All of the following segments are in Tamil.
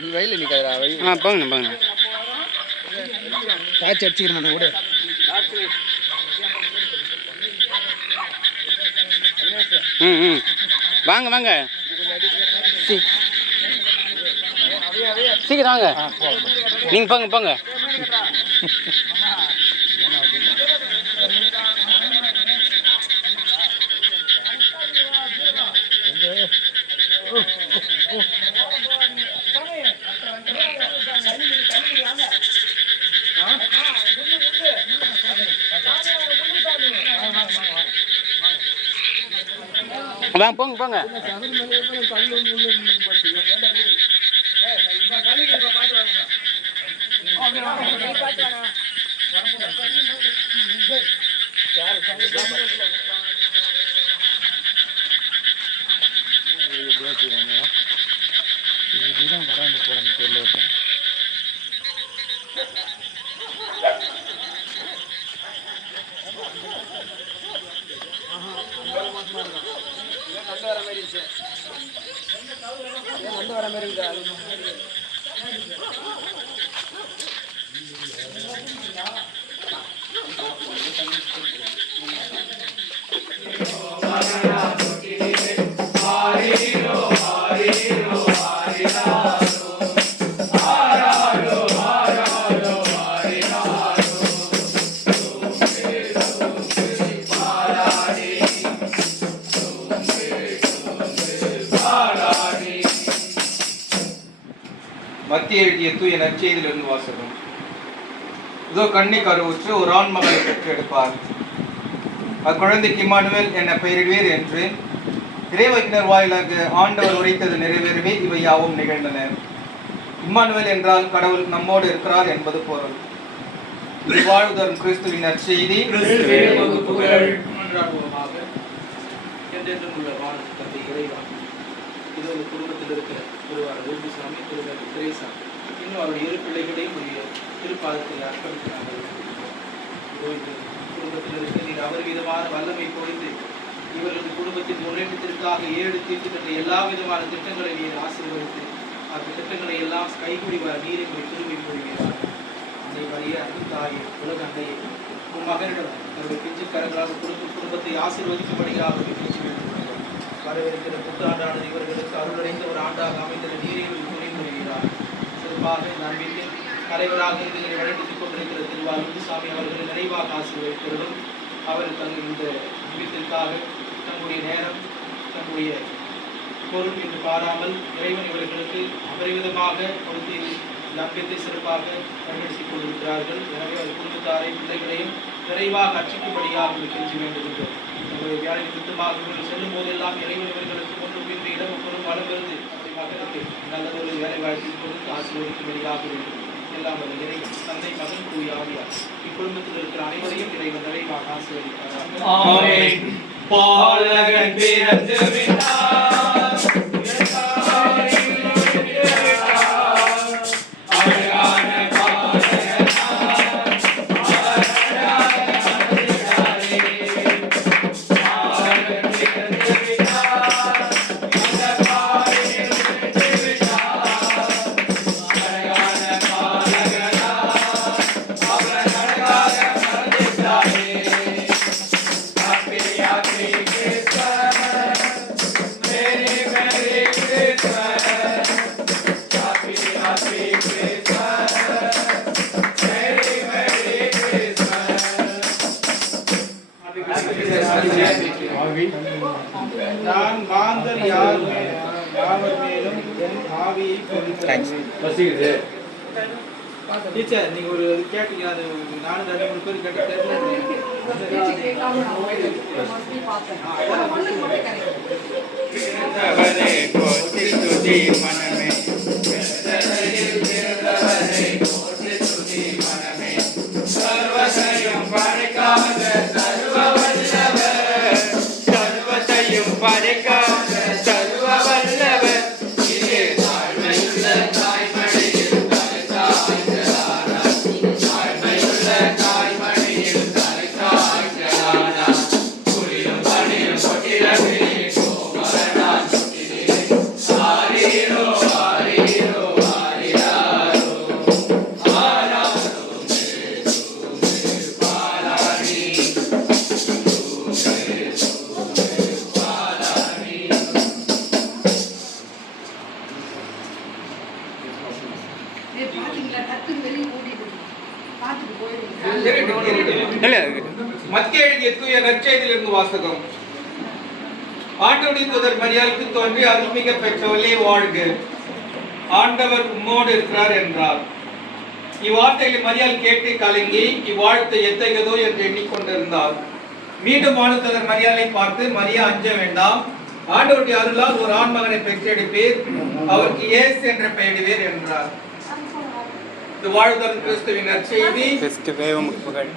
நீ வயலில் நிற்காதா வயல். போங்கண்ணா போங்கண்ணா. காய்ச்சி அடிச்சுக்கிறேன் கூட. வாங்க வாங்க சீக்கிரம் வாங்க. நீங்கள் போங்க போங்க. வாங்க போங்க போங்க. இதுதான் வராங்க போகிறாங்க தெரியல. நண்டு வர மாதிரி இருக்கா? மத்திய எழுதிய தூய நற்செய்தியிலிருந்து வாசகம். இதோ கன்னி கருவுற்று ஒரு ஆண் மகனை பெற்றெடுப்பார். அக்குழந்தைக்கு இம்மானுவேல் என பெயரிடுவீர் என்று இறைவாக்கினர் வாயிலாக ஆண்டவர் உரைத்தது நிறைவேறவே இவை யாவும் நிகழ்ந்தன. இம்மானுவேல் என்றால் கடவுள் நம்மோடு இருக்கிறார் என்பது பொருள். இது வாழ்தரும் கிறிஸ்துவின் நற்செய்தி. இது ஒரு குடும்பத்தில் இருக்கிற திருவாரூர் வேலுசாமி, திருவாரூர் திரேசா, இன்னும் அவருடைய இரு பிள்ளைகளையும் திருப்பாதத்தில் அர்ப்பணிக்கிறார்கள். குடும்பத்தில் இருக்க நீர் அபரிவிதமான வல்லமை பொழிந்து இவரது குடும்பத்தின் முன்னேற்றத்திற்காக 7 தீர்த்துக்கட்ட எல்லா விதமான திட்டங்களை நீர் ஆசீர்வதித்து அந்த திட்டங்களை எல்லாம் கைகூடி வர நீரை திரும்பி கொள்கிறார். அன்னை மரிய அன்பு தாயே, உலக அன்னையை உன் மகனிடம் தன்னுடைய பிஞ்சு கரங்களாக குடும்பத்தை ஆசீர்வதிக்கும்படியாக பேச்சு வேண்டும். வரவிருக்கிற புத்தாண்டானது இவர்களுக்கு அருளடைந்த ஒரு ஆண்டாக அமைந்த நீரில் துணைமுறுகிறார். சிறப்பாக நான் வீட்டில் தலைவராக இருந்து வழிநடத்திக் கொண்டிருக்கிற திருவாரூர் சாமி அவர்களை நிறைவாக ஆசீர்வதிக்கிறதும் அவர் தங்கள் இந்த நிமித்திற்காக தங்களுடைய நேரம் தங்களுடைய பொருள் என்று பாராமல் இறைவன் இவர்களுக்கு அபரிவிதமாக கொடுத்து நம்பிக்கை சிறப்பாக பயன்படுத்திக் கொண்டிருக்கிறார்கள். எனவே அவர் குடும்பத்தாரை பிள்ளைகளையும் நிறைவாக அர்ச்சிக்கும்படியாக கெஞ்சி வேண்டுகின்றோம். நம்முடைய வேலை நிமித்தமாக இவர்கள் செல்லும் போதெல்லாம் இறைவன் இவர்களுக்கு ஒன்றும் பின்பு இடமும் பொருள் வளர்ந்து மகனுக்கு நல்லதொரு வேலை வாய்ப்பை கொடுத்து ஆசீர்வதிக்கும்படியாக வேண்டும். எல்லாம் ஒரு இறைவன் தந்தை மகன் தூய ஆவியார் இக்குடும்பத்தில் இருக்கிற அனைவரையும் இறைவன் நிறைவாக ஆசீர்வதிக்கிறார். நான் மாந்தர் யாவர் மேலும் என் ஆவியை பொழிகிறேன். டீச்சர் நீங்க ஒரு கேட்டீங்க, அது நானும் 2-3 பேர் கேட்ட Hero. இல்லை மத்திய எழுதிய தூய நற்செய்தியிலிருந்து வாசகம். ஆண்டவருடைய தூதர் மரியாளுக்கு தோன்றி அருள்மிக பெற்றவளே வாழ்க, ஆண்டவர் உம்மோடு இருக்கிறார் என்றார். இவ்வார்த்தைகளை மரியாள் கேட்டு கலங்கி இவ்வாழ்த்து எத்தகையதோ என்று எண்ணிக்கொண்டிருந்தார். மீண்டும் வானதூதர் மரியாளை பார்த்து, மரியா அஞ்ச வேண்டாம், ஆண்டவருடைய அருளால் ஒரு ஆண்மகனை பெற்றெடுப்பீர், அவருக்கு இயேசு என்ற பெயரிடுவீர் என்றார். இது வாழ்தல் கிறிஸ்துவின் நற்செய்தி. கிறிஸ்துவே உமக்கு புகழ்.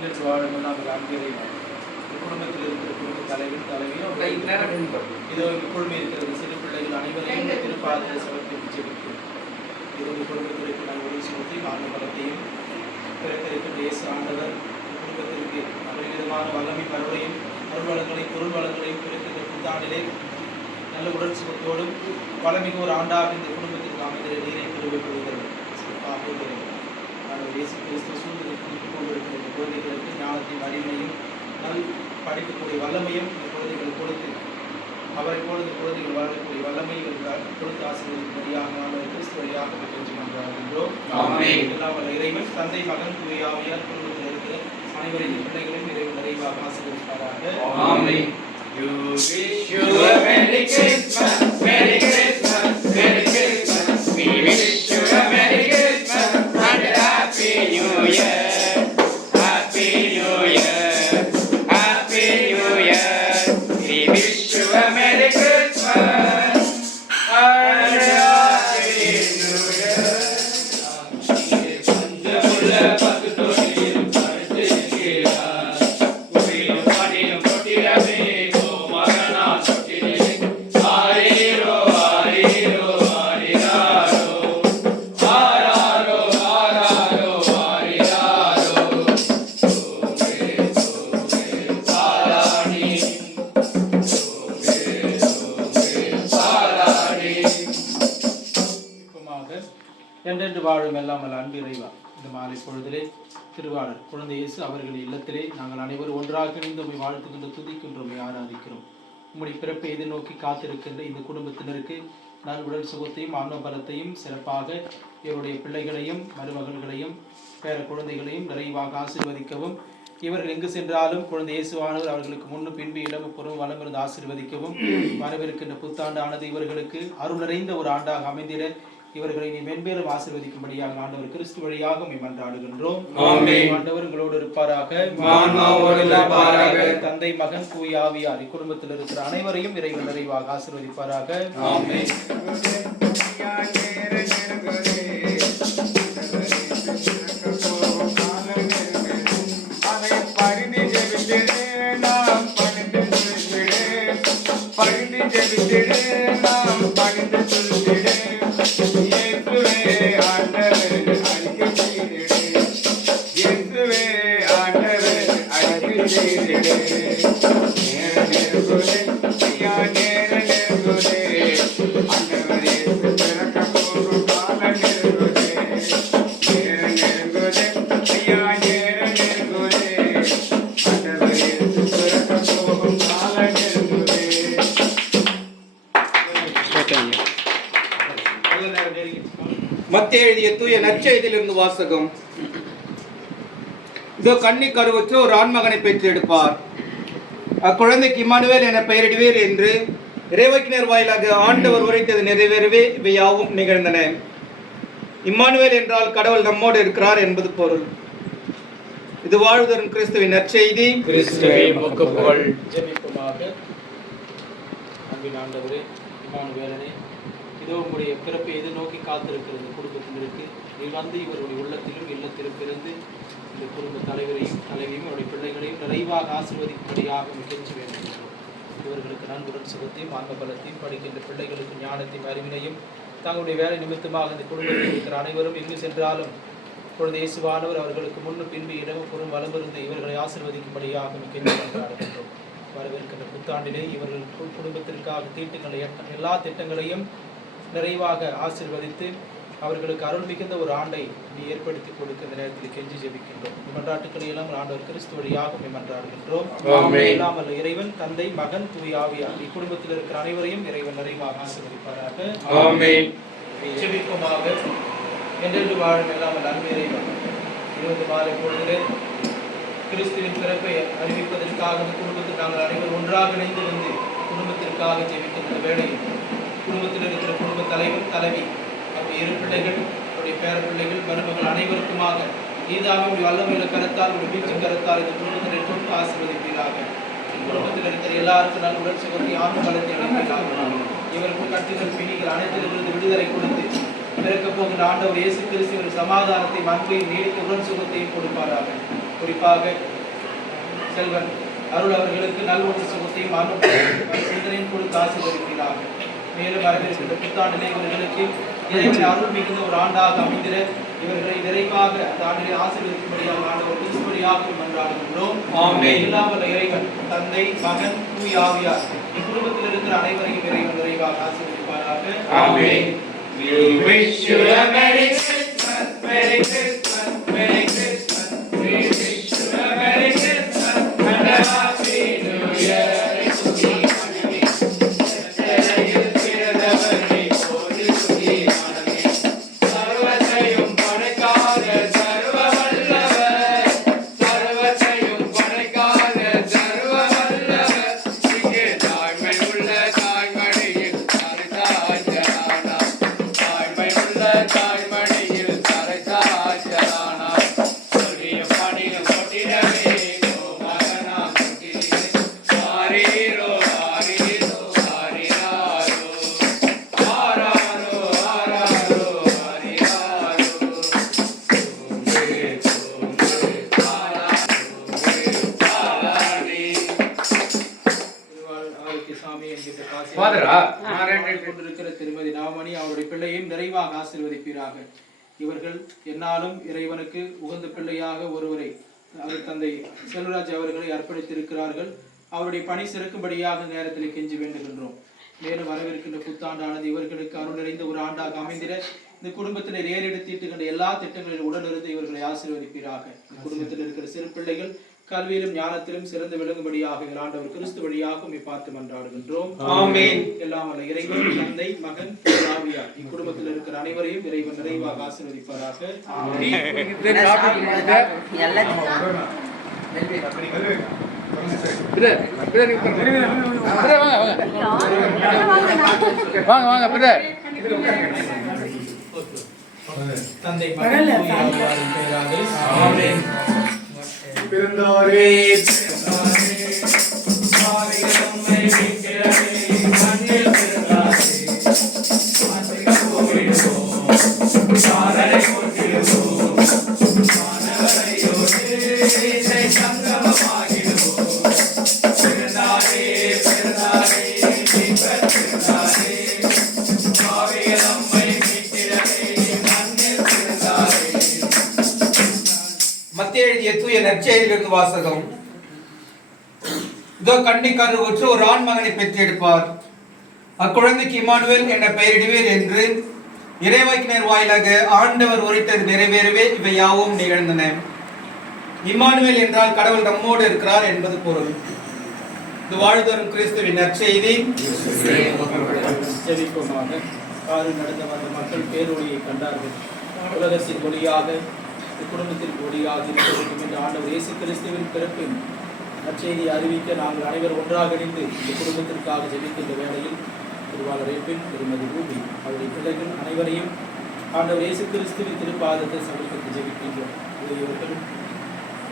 குடும்பத்தில் இருக்கிற குடும்ப தலைவர் தலைவியும் இதோ குழுமி இருக்கிறது சிறு பிள்ளைகள் அனைவரையும் திருப்பாதத்தில் சமர்ப்பித்து ஜெபிக்கிறோம். இதோ குடும்பத்தில் இருக்கிற ஒரு சுகத்தையும் ஆண்டவரத்தையும் பிறப்பிருக்கின்ற இயேசு ஆண்டவர் குடும்பத்திற்கு அபரிவிதமான வல்லமை பரவலையும் அருள்வளங்களையும் பொருள் வளங்களையும் பிறக்கின்ற புத்தாண்டிலே நல்ல உடல் சுகத்தோடும் வளமிகு ஒரு ஆண்டாக இந்த குடும்பத்திற்கு அமைந்த நீரை பெறுவப்படுகிறது. இயேசு கிறிஸ்து சூழ்நிலைக்கு கொண்டிருக்கிற குழந்தைகளுக்கு ஞானத்தையும் அறிவையும் நல் படிக்கக்கூடிய வல்லமையும் இந்த குழந்தைகள் கொடுத்து அவரை போல இந்த குழந்தைகள் வாழக்கூடிய வல்லமை கொடுத்து ஆசீர்வதிக்கும்படியாக நாம் கிறிஸ்து வழியாக பெற்றுகின்றோம். எல்லாம் வல்ல இறைவன் தந்தை மகன் தூய ஆவியார் குடும்பத்தில் இருக்கிற அனைவரின் பிள்ளைகளையும் இறைவன் நிறைவாக ஆசீர்வதிப்பாராக. ஆமென். You wish you a Merry Christmas, Merry Christmas, Merry Christmas. We wish you a Merry Christmas and a Happy New Year. Happy New Year, Happy New Year. We wish you a Merry Christmas and a Happy New Year. பஞ்சமுள்ள பத்து தொழில் படுத்து இருக்கிறார், உயிரும் பணியும் தொட்டிடவே மகனா தொட்டிலே ஆரீரோ ஆரீரோ ஆரிராரோ ஆராரோ ஆராரோ ஆரிராரோ சோமே சோமே பாலாடி சோமே சோமே பாலாடி. என்றென்று வாழும் எல்லாம் வல்ல அன்பு இறைவா, இந்த மாலை பொழுதிலே திருவாளர் குழந்தை இயேசு அவர்கள் இல்லத்திலே நாங்கள் அனைவரும் ஒன்றாக இணைந்து உம்மை வாழ்த்துகின்ற துதிக்கின்றோம், ஆராதிக்கிறோம். உம்முடைய பிறப்பை எதிர்நோக்கி காத்திருக்கின்ற இந்த குடும்பத்தினருக்கு நல் உடல் சுகத்தையும் ஆன்ம பலத்தையும் சிறப்பாக இவருடைய பிள்ளைகளையும் மருமகள்களையும் பேர குழந்தைகளையும் நிறைவாக ஆசீர்வதிக்கவும், இவர்கள் எங்கு சென்றாலும் குழந்தை இயேசுவானவர் அவர்களுக்கு முன்னும் பின்பு இடமும் புறம் வளமிருந்து ஆசீர்வதிக்கவும், வரவிருக்கின்ற புத்தாண்டு ஆனது இவர்களுக்கு அருள் நிறைந்த ஒரு ஆண்டாக அமைந்திட இவர்களை நீ மென்மேலும் ஆசீர்வதிக்கும்படியாக ஆண்டவர் கிறிஸ்து வழியாக உம்மை மன்றாடுகின்றோம். ஆண்டவர் உங்களோடு இருப்பாராக. தந்தை மகன் தூய ஆவியார் இக்குடும்பத்தில் இருக்கிற அனைவரையும் இறைவன் நிறைவாக ஆசீர்வதிப்பாராக. ஆமென். மத்திய எழுதிய தூய நற்செய்தியிலிருந்து வாசகம். இதோ கன்னி கருவுற்று ஒரு ஆண்மகனை பெற்றெடுப்பார், அக்குழந்தைக்கு இம்மானுவேல் என பெயரிடுவீர் என்று இறைவாக்கினர் வாயிலாக ஆண்டவர் உரைத்தது நிறைவேறவே இவை யாவும் நிகழ்ந்தன. இம்மானுவேல் என்றால் கடவுள் நம்மோடு இருக்கிறார் என்பது பொருள். இது வாழ்தரும் கிறிஸ்துவின் நற்செய்தி. ஜெபிப்போமாக. அன்பின் ஆண்டவரே, இம்மானுவேலனே, இதோ உங்களுடைய பிறப்பை எதிர்நோக்கி காத்திருக்கிறது குடும்பத்தினருக்கு நீ வந்து இவருடைய உள்ளத்திலும் இல்லத்திலும் பிறந்து இந்த குடும்ப தலைவரையும் தலைவியும் அவருடைய பிள்ளைகளையும் நிறைவாக ஆசீர்வதிக்கும்படியாக கெஞ்சி வேண்டுகின்றோம். இவர்களுக்கு நன்குடன் சுகத்தையும் ஆன்ம பலத்தையும் படிக்கின்ற பிள்ளைகளுக்கு ஞானத்தையும் அறிவினையும் தங்களுடைய வேலை நிமித்தமாக இந்த குடும்பத்தில் இருக்கிற அனைவரும் எங்கு சென்றாலும் குழந்தை இயேசுவானவர் அவர்களுக்கு முன்னும் பின்பு இடமும் புறம் வளமிருந்து இவர்களை ஆசீர்வதிக்கும்படியாக கெஞ்சி கொண்டாடுகின்றோம். வரவிருக்கின்ற புத்தாண்டிலே இவர்கள் குடும்பத்திற்காக தீட்டுகளை எல்லா திட்டங்களையும் நிறைவாக ஆசீர்வதித்து அவர்களுக்கு அருள் மிகுந்த ஒரு ஆண்டை நீ ஏற்படுத்தி கொடுக்க இந்த நேரத்தில் கெஞ்சி ஜெபிக்கின்றோம். மன்றாட்டுக்களை எல்லாம் ஆண்டவர் கிறிஸ்து வழியாக மன்றாடுகின்றோம். எல்லாம் அல்ல இறைவன் தந்தை மகன் தூய ஆவியார் இக்குடும்பத்தில் இருக்கிற அனைவரையும் இறைவன் நிறைவாக ஆசீர்வதிப்பாராக. ஆமென். ஜெபிப்போமாக. என்றென்று வாழும் எல்லாம் அல்ல அன்பு இறைவன், 20 மாலை பொழுதிலே கிறிஸ்துவின் பிறப்பை அறிவிப்பதற்காக இந்த குடும்பத்தில் நாங்கள் அனைவரும் ஒன்றாக இணைந்து வந்து குடும்பத்திற்காக ஜெபிக்கின்ற வேளையில் குடும்பத்தில் இருக்கிற குடும்ப தலைவர் தலைவி அவருடைய இரு பிள்ளைகள் அவருடைய பேர பிள்ளைகள் மருமகள் அனைவருக்குமாக நீதாவின் வல்லமையில கருத்தால் ஒரு வீழ்ச்சி கருத்தால் இந்த குடும்பத்தினை தொட்டு ஆசீர்வதிப்பீராக. குடும்பத்தில் இருக்கிற எல்லாருக்கும் நான் உடல் சுகத்தை ஆன்ம பலத்தை அளிப்பீராக. இவருக்கு கட்டுகள் பிணிகள் அனைத்திலிருந்து விடுதலை கொடுத்து பிறக்க போகின்ற ஆண்டவர் இயேசு கிறிஸ்துவின் சமாதானத்தை அன்பையும் நீடித்த உடல் சுகத்தையும் கொடுப்பாராக. குறிப்பாக செல்வன் அருள் அவர்களுக்கு நல்வொன்று சுகத்தையும் சிந்தனையும் கொடுத்து ஆசீர்வதிப்பீராக. மேலும் வரவிருக்கின்ற புத்தாண்டிலே இவர்களுக்கு இறைவன் அருள் மிகுந்த ஒரு ஆண்டாக அமைந்திட இவர்களை நிறைவாக அந்த ஆண்டிலே ஆசீர்வதிக்கும்படியாக ஆண்டவர் கிறிஸ்துவரியாக மன்றாடுகின்றோம். எல்லாம் வல்ல இறைவன் தந்தை மகன் தூய ஆவியார் இக்குடும்பத்தில் இருக்கிற அனைவரையும் இறைவன் நிறைவாக ஆசீர்வதிப்பாராக. ஆமென். We wish you a Merry Christmas, Merry Christmas, Merry Christmas. We wish you a Merry Christmas and a Happy New Year. திருமதி நவமணி அவருடைய பிள்ளையும் நிறைவாக ஆசீர்வதிப்பீராக. இவர்கள் என்னாலும் இறைவனுக்கு உகந்த பிள்ளையாக ஒருவரை அவர் தந்தை செல்வராஜ் அவர்களை அர்ப்பணித்திருக்கிறார்கள். அவருடைய பணி சிறக்கும்படியாக நேரத்தில் கெஞ்சி வேண்டுகின்றோம். மேலும் வரவிருக்கின்ற புத்தாண்டானது இவர்களுக்கு அருள் நிறைந்த ஒரு ஆண்டாக அமைந்திட இந்த குடும்பத்தினர் ஏறெடுத்திட்டு எல்லா திட்டங்களில் உடனிருந்து இவர்களை ஆசீர்வதிப்பீராக. குடும்பத்தில் இருக்கிற சிறு பிள்ளைகள் கல்வியிலும் ஞானத்திலும் சிறந்து விளங்கும்படியாக ஆண்டவர் கிறிஸ்து வழியாக உம்மை பார்த்து மன்றாடுகின்றோம். ஆமென். எல்லாம் வல்ல இறைவன் தந்தை மகன் தூய ஆவியார் இக்குடும்பத்தில் இருக்கிற அனைவரையும் இறைவன் நிறைவாக ஆசீர்வதிப்பாராக. தந்தை மகன் தூய ஆவியாரின் பெயராலே ஆமென். பிறந்தாரே நம்மை மீட்கிறதே மண்ணில் பிறந்தாரே ஆசைகள் போயிடுவோம் சாரரை கொண்டிடுவோம் மாணவரையோடு இசை சங்கமமாகிடுவோம். பிறந்தாரே பிறந்தாரே மீட்பர் பிறந்தாரே பாவிகள் நம்மை மீட்கிறதே மண்ணில் பிறந்தாரே. மத்திய எழுதிய தூய நற்செய்தியிலிருந்து வாசகம். இதோ கன்னிக்கருவுற்று ஒரு ஆண் மகனை பெற்றெடுப்பார். அக்குழந்தைக்கு இம்மானுவேல் என பெயரிடுவீர் என்று இறைவாக்கினர் வாயிலாக ஆண்டவர் உரைத்தது நிறைவேறவே இவை யாவும் நிகழ்ந்தன. இம்மானுவேல் என்றால் கடவுள் நம்மோடு இருக்கிறார் என்பது பொருள். இது வாழ்தரும் கிறிஸ்துவின் நற்செய்தி. ஜெபிப்போமாக. காரில் நடந்த வந்த மக்கள் பேரொழியை கண்டார்கள். உலகத்தின் ஒளியாக குடும்பத்தின் ஒளியாக இருக்க வேண்டும் என்ற ஆண்டவர் இயேசு கிறிஸ்துவின் பிறப்பின் நற்செய்தியை அறிவிக்க நாங்கள் அனைவரும் ஒன்றாக இணைந்து இந்த குடும்பத்திற்காக ஜெபிக்கின்ற வேளையில் திருவாளர் ரேபின் திருமதி ரூபி அவருடைய பிள்ளைகள் அனைவரையும் ஆண்டவர் இயேசு கிறிஸ்துவின் திருப்பாதத்தை சமர்ப்பித்து ஜெபிக்கின்றோம். இவர்கள்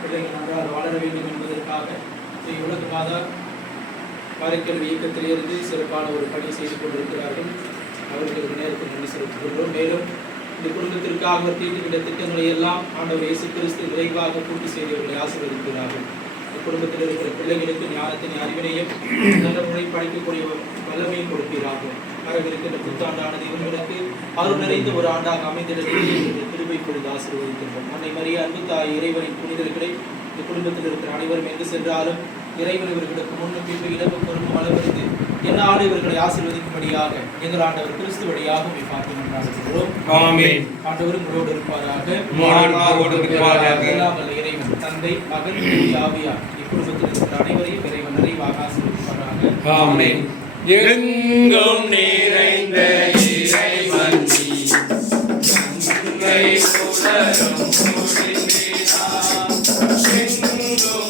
பிள்ளைகள் நன்றாக வளர வேண்டும் என்பதற்காக உலக மாதா மறைக்கல்வி இயக்கத்திலிருந்து சிறப்பான ஒரு பணி செய்து கொண்டிருக்கிறார்கள். அவர்களுக்கு நேரத்தில் நன்றி செலுத்துகின்றோம். மேலும் இந்த குடும்பத்திற்காக தீட்டுகின்ற திட்டங்களை எல்லாம் ஆண்டவர் இயேசு கிறிஸ்து விரைவாக பூர்த்தி செய்தவர்களை ஆசீர்வதிக்கிறார்கள். இந்த குடும்பத்தில் இருக்கிற பிள்ளைகளுக்கு ஞானத்தின் அறிவினையும் நல்ல முறை படிக்கக்கூடிய வல்லமையும் கொடுக்கிறார்கள். வரவிருக்கின்ற புத்தாண்டானது இவர்களுக்கு அருள் நிறைந்த ஒரு ஆண்டாக அமைந்திட கிருபை பொழுது ஆசீர்வதிக்கின்றோம். அன்னை மரியா அன்பு தாய் இறைவனின் புனிதர்களை இந்த குடும்பத்தில் இருக்கிற அனைவரும் எங்கு சென்றாலும் இறைவன் இவர்களுக்கு முன்னும் பின்பு இலவும் பொருளும் அளவிருந்து என்னாலும் இவர்களை ஆசீர்வதிக்கும்படியாக எங்கள் ஆண்டவர் கிறிஸ்து வழியாக உம்மை பார்த்து மன்றாடுகிறோம். ஆமென். ஆண்டவர் உங்களோடு இருப்பாராக. எல்லாம் வல்ல இறைவன் தந்தை மகன் தூய ஆவியார் இக்குடும்பத்தில் இருக்கிற அனைவரையும் இறைவன் நிறைவாக ஆசீர்வதிப்பாராக. ஆமென். எங்கும் நிறைந்த இறைவன் நீ உலரும்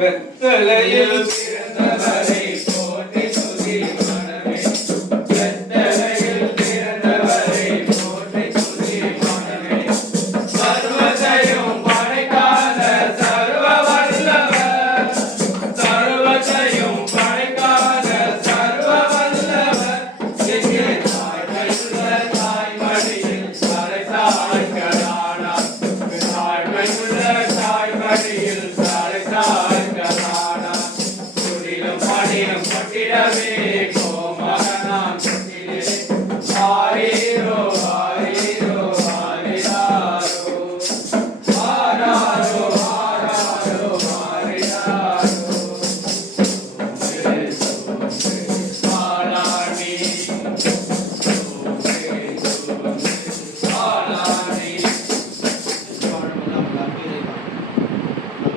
பெத்தலையில் பிறந்தவரை போற்றி துதி மனமே பெத்தலையில் பிறந்தவரை போற்றி துதி மனமே சர்வத்தையும் படைக்காத சர்வ வல்லவர் சர்வத்தையும் படைக்காத சர்வ வல்லவர் எங்கே தாய்மையுள்ள தாய்மடியில் தலை தாய்களானார் தாய்மையுள்ள தாய்மடியில் தலை தாய்களானார் துடிலும் பணியும் கொட்டிடவே கோமகனாம் கொட்டிலே ஆரீரோ ஆரீரோ ஆரிராரோ ஆராரோ ஆராரோ ஆரிராரோ ஆலானி ஆலானி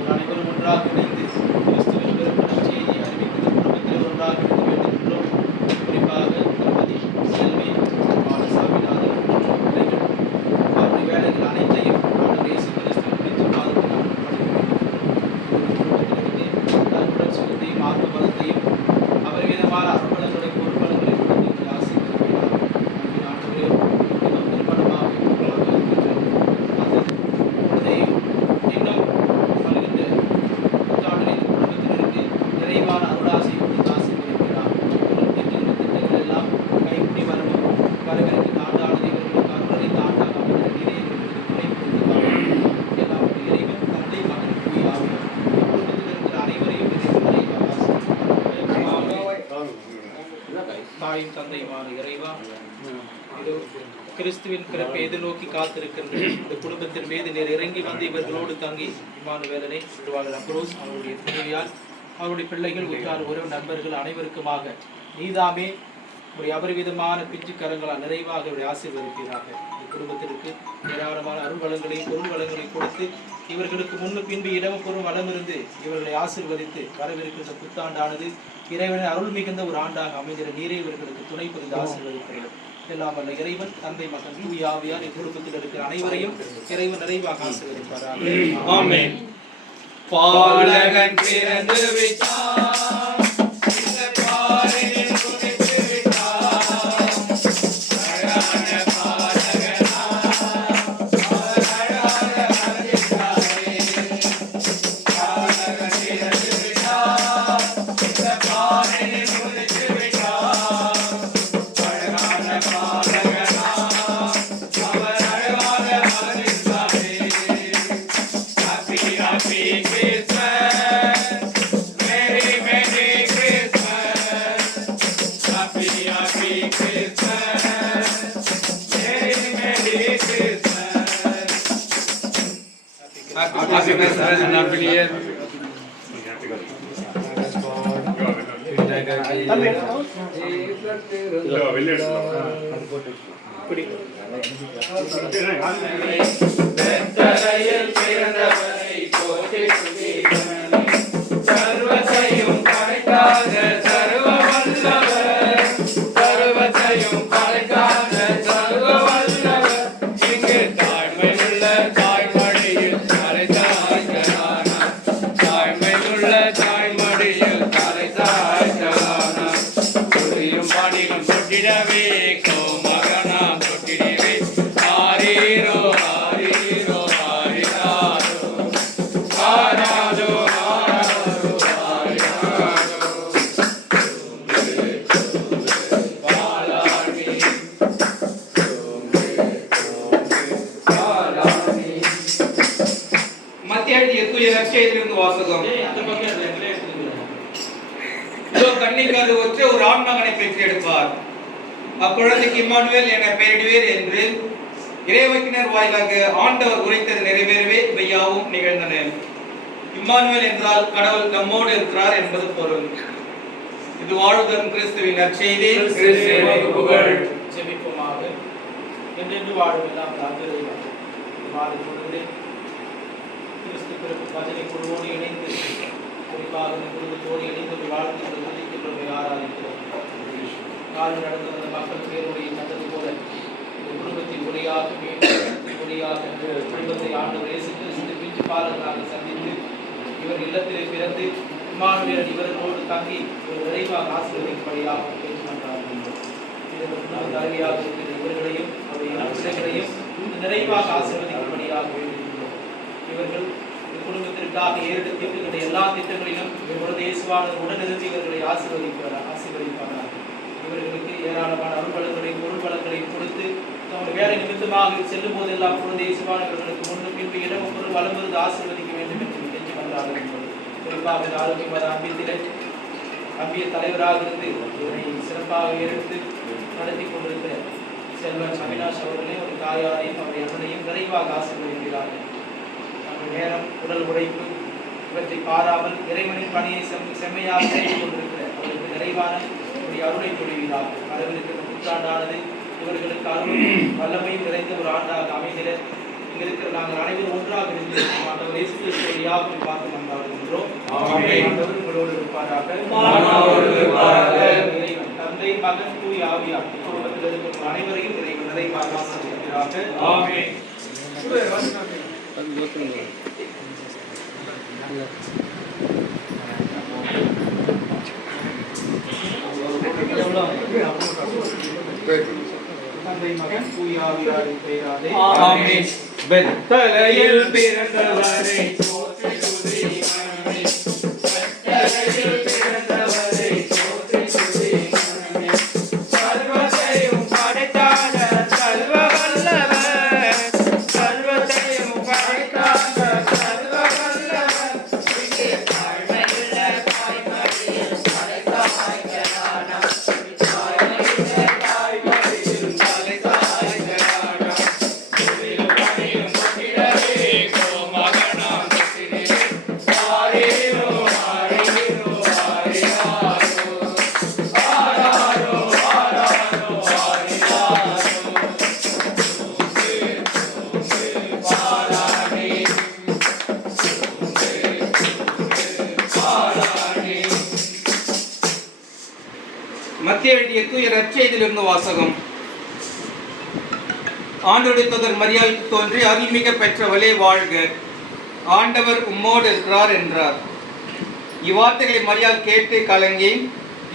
அனைவரும் ஒன்றாக இணைந்து கிறிஸ்துவின் பெருமையான செய்தியை அறிவிக்கின்ற குடும்பத்தில் ஒன்றாக இருந்து வேண்டுகின்றோம். குறிப்பாக திருமதி செல்வி பாலசாமிநாதன் பிள்ளைகள் அவருடைய வேலைகள் அனைத்தையும் ஆண்டவர் இயேசு கிறிஸ்துவின் பிடித்த பாதத்தினால் நல்குடல் சுகத்தையும் ஆத்ம பலத்தையும் அவர் விதமான அருள்பலங்களை பொருட்பலங்களை கொடுத்து ஆசீர்வதிக்கிறார். அன்பின் ஆண்டவரே, இன்னும் திருமணமாக இருக்கின்ற அந்த குழந்தையும் இன்னும் வருகின்ற புத்தாண்டில் இந்த குடும்பத்தினருக்கு நிறைவான அருளாசை கொடுத்து ஆசீர்வதிக்கிறார். திட்டங்கள் எல்லாம் கைகூடி வரணும். வரவிருக்கின்ற ஆண்டானது இவர்களுக்கு அருளறிந்த ஆண்டாக அமைந்த நீரே இவர்களுக்கு துணை புரிந்து எல்லாம் இறைவன் தந்தை மகன் தூய ஆவியார் குடும்பத்தில் இருக்கிற அனைவரையும் நிறைவாக ஆசீர்வதிக்கிறார். தாயும் தந்தையுமான இறைவா, இதோ கிறிஸ்துவின் பிறப்பை எதிர்நோக்கி காத்திருக்கின்ற இந்த குடும்பத்தின் மீது நீர் இறங்கி வந்து இவர்களோடு தங்கி இமானுவேலனை திருவாளர் அப்ரோஸ் அவருடைய துணைவியார் அவருடைய பிள்ளைகள் உற்றார் உறவு நண்பர்கள் அனைவருக்குமாக நீதாமே உடைய அபரிவிதமான பிஞ்சு கரங்களால் நிறைவாக இவருடைய ஆசீர்வதிப்பீராக. இந்த குடும்பத்திற்கு ஏராளமான அருள் வளங்களையும் பொருள் வளங்களையும் கொடுத்து இவர்களுக்கு முன்னு பின்பு இடமும் பொருள் வளம் இருந்து இவர்களை ஆசீர்வதித்து வரவிருக்கின்ற புத்தாண்டானது இறைவனை அருள் மிகுந்த ஒரு ஆண்டாக அமைந்திட நீரே இவர்களுக்கு துணை புரிந்து ஆசீர்வதிக்கிறது. எல்லாம் வல்ல இறைவன் தந்தை மகன் தூய ஆவியார் இக்குடும்பத்தில் இருக்கிற அனைவரையும் இறைவன் நிறைவாக ஆசீர்வதிப்பாராக. ஆமென். பாலகன் பிறந்து விட்டார் இந்த பாரினில் குதித்து விட்டார் அழகான பாலகனா அவர் அழகாக வந்திட்டாரே பாலகன் பிறந்து விட்டார் இந்த பாரினில் குதித்து விட்டார் அழகான பாலகனா அவர் அழகாக வந்திட்டாரே. Happy, happy Christmas. Merry, Merry Christmas. Happy, happy Christmas. Merry, Merry Christmas. Happy Christmas and Happy New Year. பெத்தலையில் பிறந்தவரை போற்றி துதி மனமே சர்வத்தையும் படைக்காத சர்வ வல்லவர் சர்வத்தையும் படைக்காத சர்வ வல்லவர் இங்கு தாழ்மையுள்ள தாய்மடியில் தலை தாய்களானார் தாழ்மையுள்ள தாய்மடியில் தலை தாய்களானார் துதியும் பாடியும் கொட்டிடவே கோமகனாம் கொட்டிடவே ஆரீரோ ஆரீரோ ஆரிராரோ ஆராரோ ஆராரோ ஆரிராரோ பாலானி பாலானி. மத்திய எழுதிய தூய நற்செய்தியிலிருந்து வாசகம். அந்த பக்கம் எங்களே எடுத்துக்கிறோம். இதோ கன்னிக்கரு ஒற்ற ஒரு ஆண்மகனை பெற்றெடுப்பார் அக்குழந்தைக்கு இம்மானுவேல் என பெயரிடுவீர் என்று இறைவாக்கினர் வாயிலாக ஆண்டவர் உரைத்தது நிறைவேறவே இவையாவும் நிகழ்ந்தன. இம்மானுவேல் என்றால் கடவுள் நம்மோடு இருக்கிறார் என்பது பொருள். இது வாழ்தரும் கிறிஸ்துவின் நற்செய்தி. கிறிஸ்துவே புகழ். ஜெபிப்போமாக. என்றென்று வாழும் எல்லாம் தாக்குகிறேன் கிறிஸ்து பிறப்பு பஜனை குழுவோடு இணைந்து குறிப்பாக இந்த குடும்பத்தோடு இணைந்து ஒரு வாழ்க்கை துதிக்கின்றோம் ஆராதிக்கிறோம். காலம் நடந்து வந்த மக்கள் பேருடைய கண்டது போல இந்த குடும்பத்தின் ஒளியாக ஒளியாக குடும்பத்தை ஆண்டவர் இயேசு கிறிஸ்து பிஞ்சு பாலர்களாக சந்தித்து இவர் இல்லத்திலே பிறந்து இம்மானுவேல் இவர்களோடு தங்கி ஒரு நிறைவாக ஆசீர்வதிக்கும்படியாக கேட்டுக்கொண்டார்கள். தலைவியாக இருக்கிற இவர்களையும் அவருடைய பிள்ளைகளையும் நிறைவாக ஆசீர்வதிக்கும்படியாக வேண்டுகின்றோம். இவர்கள் குடும்பத்திற்காக ஏறெடுத்த எல்லா திட்டங்களிலும் இவருடைய இயேசுவானவர் உடனிருந்து இவர்களை ஆசீர்வதிப்பார்கள். இவர்களுக்கு ஏராளமான அருள்வளங்களையும் பொருள்வளங்களையும் கொடுத்து தம்முடைய வேலை நிமித்தமாக செல்லும் போதெல்லாம் குழந்தை இயேசுவானவர்களுக்கு முன்பு பின்பு இடமும் பொருள் வளர்ந்து ஆசீர்வதிக்க வேண்டும் என்று கெஞ்சி வந்தார்கள். குறிப்பாக இந்த ஆரோக்கியமான அம்பிய தலைவராக இருந்து இதனை சிறப்பாக ஏறெடுத்து நடத்தி கொண்டிருக்கிற செல்வன் அவினாஷ் அவர்களையும் ஒரு தாயாரையும் அவருடைய அண்ணனையும் நிறைவாக ஆசீர்வதிக்கிறார்கள். நேரம் உடல் உழைப்பு இவற்றை பாராமல் இறைவனின் பணியை செம்மையாக செய்து கொண்டிருக்கிற அவர்களுக்கு நிறைவான அருளை பொழிவீராக. வரவிருக்கிற புத்தாண்டானது இவர்களுக்கு அருள் வல்லமையும் நிறைந்த ஒரு ஆண்டாக அமைகிற இங்க இருக்கிற நாங்கள் அனைவரும் ஒன்றாக இருந்து ஆண்டவர் இயேசு கிறிஸ்துவை பார்த்து நம்பாடுகின்றோம். ஆண்டவர் உங்களோடு இருப்பாராக. இறைவன் தந்தை மகன் தூய ஆவியார் குடும்பத்தில் இருக்கிற அனைவரையும் இறைவன் நிறைவாக ஆசீர்வதிக்கிறார்கள். ஆமென். தந்தை மகன் தூய ஆவியாரின் பெயராலே ஆமென். பெத்தலையில் பிறந்தவரை போற்றி துதி மனமே. பெத்தலையில் பிறந்தவரை போற்றி துதி மனமே. சர்வத்தையும் படைத்தான சர்வ வல்லவர், சர்வத்தையும் படைத்தான சர்வ வல்லவர், இங்கே தாழ்மையுள்ள தாய்மடியில் படைத்த வாய்க்கலானா, தாய்மையுள்ள தாய்மடியில் படைத்த வாய்க்கலானா, துதிலும் பணியும் கொண்டிடவே கோமகனாம் கொண்டிடே, ஆரேரோ ஆரேரோ ஆரேராரோ, ஆராரோ ஆராரோ ஆரேராரோ, பாரானே பாரானே. மத்திய எழுதிய தூய நற்செய்தியிலிருந்து வாசகம். ஆண்டவருடைய தூதர் மரியாளுக்கு தோன்றி அருள்மிக பெற்றவளே வாழ்க, ஆண்டவர் உம்மோடு இருக்கிறார் என்றார். இவ்வார்த்தைகளை மரியாள் கேட்டு கலங்கி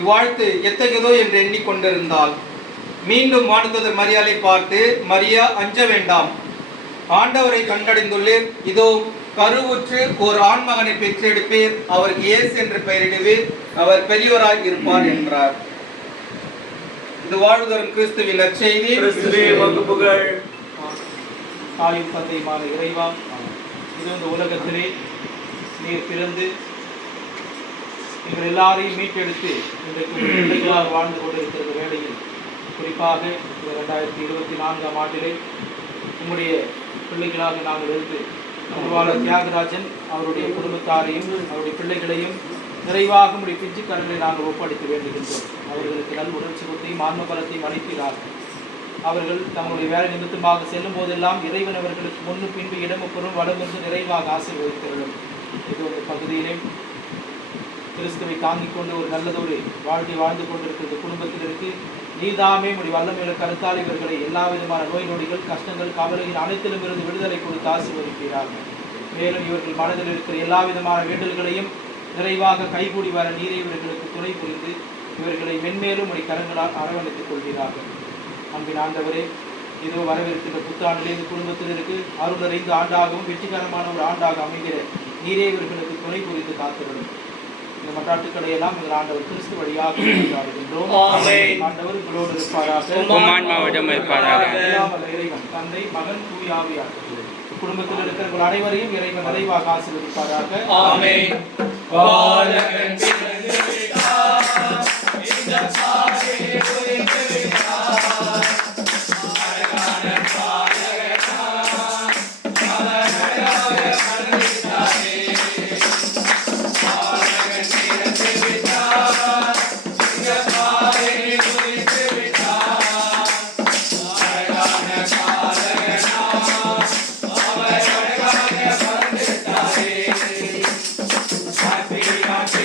இவ்வாழ்த்து எத்தகையதோ என்று எண்ணிக்கொண்டிருந்தாள். மீண்டும் வானதூதர் மரியாளை பார்த்து, மரியா அஞ்ச வேண்டாம், ஆண்டவரை கண்டடைந்துள்ளீர். இதோ கருவுற்று ஒரு ஆண்மகனை பெற்றெடுப்பீர், அவருக்கு இயேசு என்று பெயரிடுவீர், அவர் பெரியவராய் இருப்பார் என்றார். இது வாழ்வுதரும் கிறிஸ்துவின் நற்செய்தி. கிறிஸ்துவே உமக்கு புகழ். தாயும் தந்தையுமான இறைவா, இது இந்த உலகத்திலே நீர் பிறந்து எங்கள் எல்லாரையும் மீட்டெடுத்து இன்றைக்கு பிள்ளைகளாக வாழ்ந்து கொண்டிருக்கிற வேளையில், குறிப்பாக 2024ஆம் ஆண்டிலே உம்முடைய பிள்ளைகளாக நாங்கள் இருந்து அருள்வாளர் தியாகராஜன் அவருடைய குடும்பத்தாரையும் அவருடைய பிள்ளைகளையும் நிறைவாக உடைய பிஞ்சுக்கரங்களை நாங்கள் ஒப்படைக்க வேண்டுகின்றோம். அவர்களுக்கு நல் உடல் சுகத்தையும் ஆன்ம பலத்தையும் அளிக்கிறார்கள். அவர்கள் தங்களுடைய வேலை நிமித்தமாக செல்லும் போதெல்லாம் இறைவன் அவர்களுக்கு முன்னு பின்பு இடமும் பொருள் வளர்ந்து நிறைவாக ஆசீர்வதிக்கிறார்கள். இது ஒரு பகுதியிலே கிறிஸ்துவை தாங்கிக் கொண்டு ஒரு நல்லதோடு வாழ்க்கை வாழ்ந்து கொண்டிருக்கிற குடும்பத்தில் இருக்கு. நீதாமே உடைய வல்லமையுள்ள கருத்தால் இவர்களை எல்லா விதமான நோய் நொடிகள் கஷ்டங்கள் கவலைகள் அனைத்திலும் இருந்து விடுதலை கொடுத்து ஆசீர்வதிக்கிறார்கள். மேலும் இவர்கள் மனதில் இருக்கிற எல்லா விதமான வேண்டல்களையும் நிறைவாக கைகூடி வர நீரை இவர்களுக்கு துணை புரிந்து இவர்களை மென்மேலும் உடைய கரங்களால் அரவணைத்துக் கொள்கிறார்கள். அன்பின் ஆண்டவரே, இதோ வரவிருக்கின்ற புத்தாண்டிலே இந்த குடும்பத்தில் இருக்கு அருள் நிறைந்த ஆண்டாகவும் வெற்றிகரமான ஒரு ஆண்டாக அமைகிற நீரே இவர்களுக்கு துணை புரிந்து காத்துவிடும். இந்த மன்றாட்டுக்களை எல்லாம் எங்கள் ஆண்டவர் கிறிஸ்து வழியாக கொண்டாடுகின்றோம். ஆண்டவர் உங்களோடு இருப்பாராக. இறைவன் தந்தை மகன் தூய ஆவியார் குடும்பத்தில் இருக்கிறவர்கள் அனைவரையும் இறைவன் நிறைவாக ஆசீர்வதிப்பாராக. ஆமென்.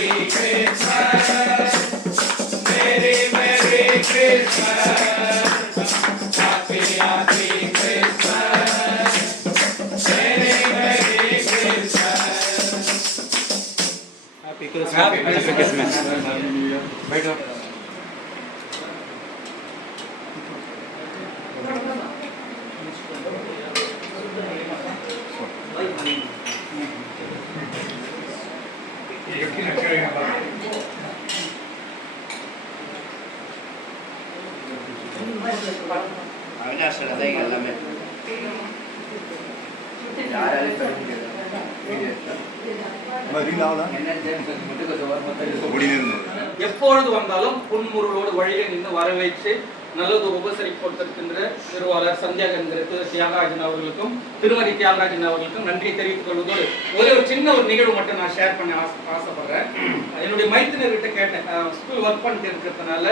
Happy बैठो அவினாஷ் தான் எல்லாமே யாராலையும் பெற முடியாது எப்பொழுது வந்தாலும் புன்முருளோடு வழியை நின்று வரவேற்று நல்லது உபசரிப்படுத்திருக்கின்ற திருவாளர் சந்தியாகந்திர திரு தியாகராஜன் அவர்களுக்கும் திருமதி தியாகராஜன் அவர்களுக்கும் நன்றி தெரிவித்துக் கொள்வதோடு ஒரு சின்ன ஒரு நிகழ்வு மட்டும் நான் ஷேர் பண்ண ஆசைப்படுறேன். என்னுடைய மைத்தினர்கிட்ட கேட்டேன், ஸ்கூல் ஒர்க் பண்ணிட்டு இருக்கிறதுனால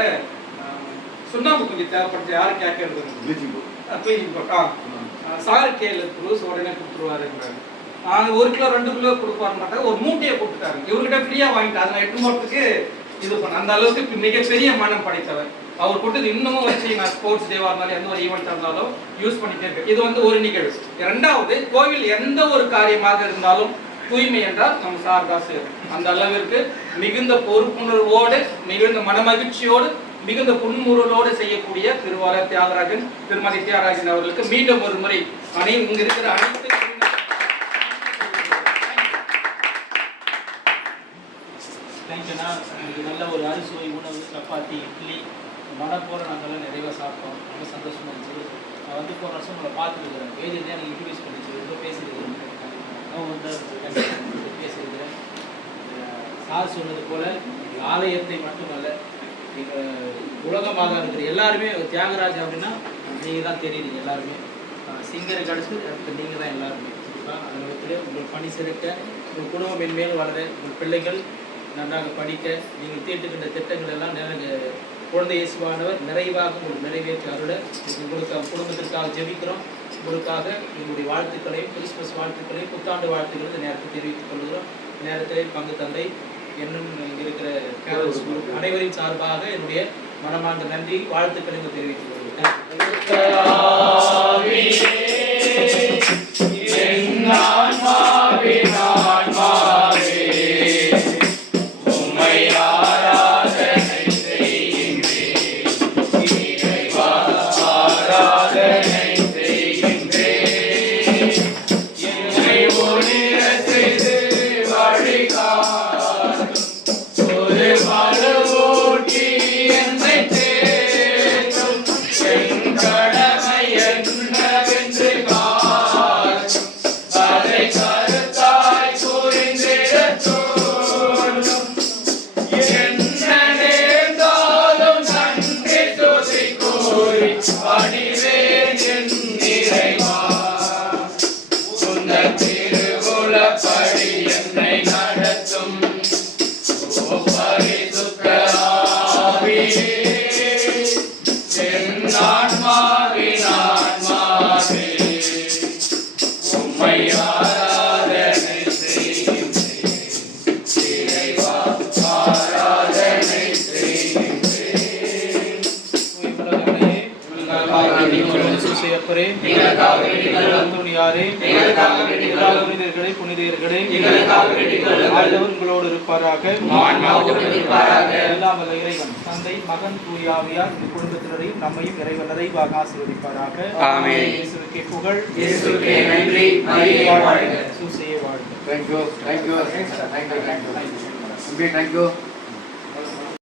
சுண்ணாம்பு கொஞ்சம் தேவைப்படுது, யாரு கேட்கறது சாரு கேளு புதுசு உடனே கொடுத்துருவாருன்றாரு. 1 கிலோ 2 கிலோ கொடுப்பாரு மாட்டாங்க, ஒரு மூட்டையை கொடுத்துட்டாரு. இவர்கிட்ட ஃப்ரீயா வாங்கிட்டு அதை 8 மாதத்துக்கு இது பண்ண அந்த அளவுக்கு மிகப்பெரிய மனம் படைத்தவர். அவர் கொடுத்தது இன்னமும் வச்சு நான் ஸ்போர்ட்ஸ் டேவா இருந்தாலும் எந்த ஒரு ஈவெண்ட் இருந்தாலும் யூஸ் பண்ணிட்டே இருக்கேன். இது ஒரு நிகழ்வு. 2வது, கோவில் எந்த ஒரு காரியமாக இருந்தாலும் தூய்மை என்றால் நம்ம சார் தான் சேரும். அந்த அளவிற்கு மிகுந்த பொறுப்புணர்வோடு மிகுந்த மனமகிழ்ச்சியோடு மிகுந்த புன்முருளோடு செய்யக்கூடிய திருவாளர் தியாகராஜன் திருமதி தியாகராஜன் அவர்களுக்கு மீண்டும் ஒரு முறை இங்க இருக்கிற அனைத்து தேங்க்யூண்ணா. உங்களுக்கு நல்ல ஒரு அறுசுவை உணவு, சப்பாத்தி, இட்லி, மழை போகிற நாங்கள்லாம் நிறைவாக சாப்பிட்டோம். ரொம்ப சந்தோஷமாக இருந்துச்சு. நான் வந்து போன வருஷம் உங்களை பார்த்துருக்குறேன். வேதியை தான் எனக்கு இன்ட்ரடியூஸ் பண்ணிச்சு, ரொம்ப பேசியிருக்கிறேன். நான் வந்து பேசியிருக்கிறேன். சார் சொன்னது போல் ஆலயத்தை மட்டுமல்ல, நீங்கள் உலகமாக இருக்கிற எல்லாருமே தியாகராஜ் அப்படின்னா நீங்கள் தான் தெரியுறீங்க. எல்லாருமே சிங்கருக்கு அடுத்து நீங்கள் தான் எல்லாருமே. அந்த விதத்தில் உங்கள் பணி சிறக்க, உங்கள் குடும்பம் மென்மேலும் வளர, உங்கள் பிள்ளைகள் நன்றாக படிக்க, நீங்கள் தீட்டுகின்ற திட்டங்கள் எல்லாம் குழந்தை இயேசுவானவர் நிறைவாக உங்களுக்கு நிறைவேற்றி அருள உங்களுக்கு குடும்பத்திற்காக ஜெபிக்கிறோம். உங்களுக்காக எங்களுடைய வாழ்த்துக்களையும், கிறிஸ்துமஸ் வாழ்த்துக்களையும், புத்தாண்டு வாழ்த்துக்களையும் இந்த நேரத்தில் தெரிவித்துக் கொள்கிறோம். நேரத்தில் பங்கு தந்தை என்னும் இங்கே இருக்கிற கேரல்ஸ் குரூப் அனைவரின் சார்பாக என்னுடைய மனமார்ந்த நன்றி வாழ்த்துக்களை தெரிவித்துக் கொள்கிறேன். புனிதர்களே உங்களோடு இருப்பாராக. எல்லாம் வல்ல இறைவன் தந்தை, மகன், தூய ஆவியார் இந்த குடும்பத்தினரையும் நம்மையும் இறைவன் நிறைவாக ஆசீர்வதிப்பாராக. இயேசுவுக்கே புகழ், இயேசுவுக்கே நன்றி, இயேசுவே வாழ்க. Thank you.